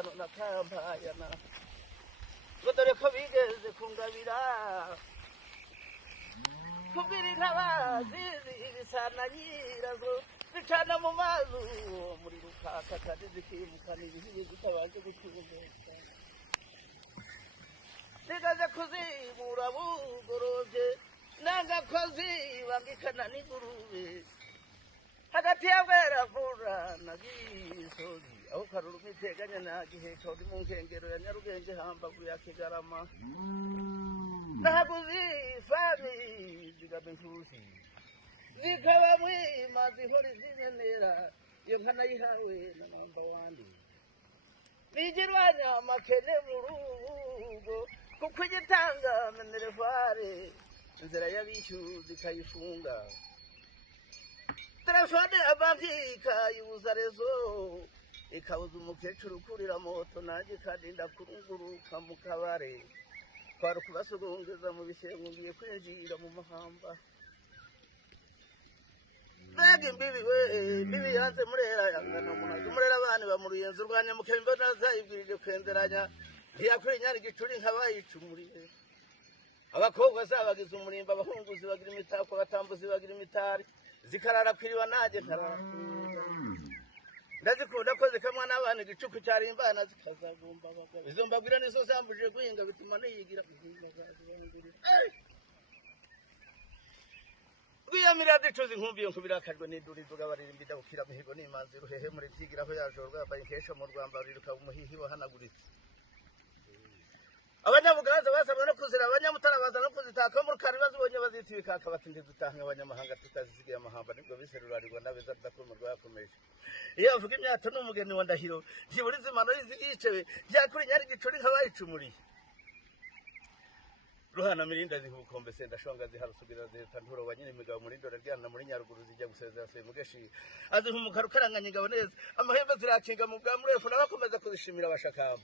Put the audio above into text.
n'itanu na kampayana ngo dore ko bigeze kungabira kubwira inkabazi zibisana nyirazo zicana mu mazu muri rukaka kandi zikimukana ibihiye zitabanje gucuruza zigaze kuzibura bugorobye n'agakozi bangikana n'ingurube hagati ya Bweravura na Gisozi aho Karuruma iteganya na Giheka uri mu nkengero ya Nyarugenge hambavu ya Kigarama nahaguzi fami zigabe nkusi zikaba mwima zihori zinenera iyo nkana yihawe na mamba wandi bigirwanya makene mu rugo kuko igitanga menerevare inzira y'abishu zikayifunga telefone ya banki ikayibuza rezo ikabuza umukecuru kurira moto nanjye kadinda kurunguruka mu kabare kwari kubasugungeza mu bishengo ngiye kwinjira mu mahamba mbega imbibi we imbibi yanze murera yangana munazi murera abana bamuruyenze urwanya mukembe nazayibwirije kwenderanya ntiyakuri nyari gicuri nkabayicumuriye abakobwa zabagize umurimba abahunguzi bagira imitako abatambuzi bagira imitari zikarara kwiriwa naje karara ndazikunda ko zikamwa n'abana igicuku cyari imbana zikazagumba abagabo izo mbabwira nizo zambuje guhinga bituma niyigira guhinga zazibangirira Gwiyamira dicuzi nkumbiye nkubirakajwe n'iduri duga baririmba idabukira mihigo n'imanzi ruhehe muri tigira aho yajorwa yambaye inkesha mu rwamba riruka umuhihi wahanaguritse abanyabuganza basabwe no kuzira abanyamutara baza no kuzitaka mu rukari bazibonye bazita ibikaka batinde dutanga abanyamahanga tutazisigiye amahamba nibwo biserurarirwa nabeza tudakumurwa yakomeje iyo avuga imyato n'umugeni wa Ndahiro ntiburize imano y'izigicebe byakuri nyari gicuri nkabayicumuriye Ruhana mirinda zihukombe senda shonga ziharusubira zeta nturo wanyine imigabo muri ndora ryana muri Nyaruguru zijya gusezera se mugeshi azihumuka rukaranganya ingabo neza amahembe zirakinga mu bwa murefu nabakomeza kuzishimira abashakamba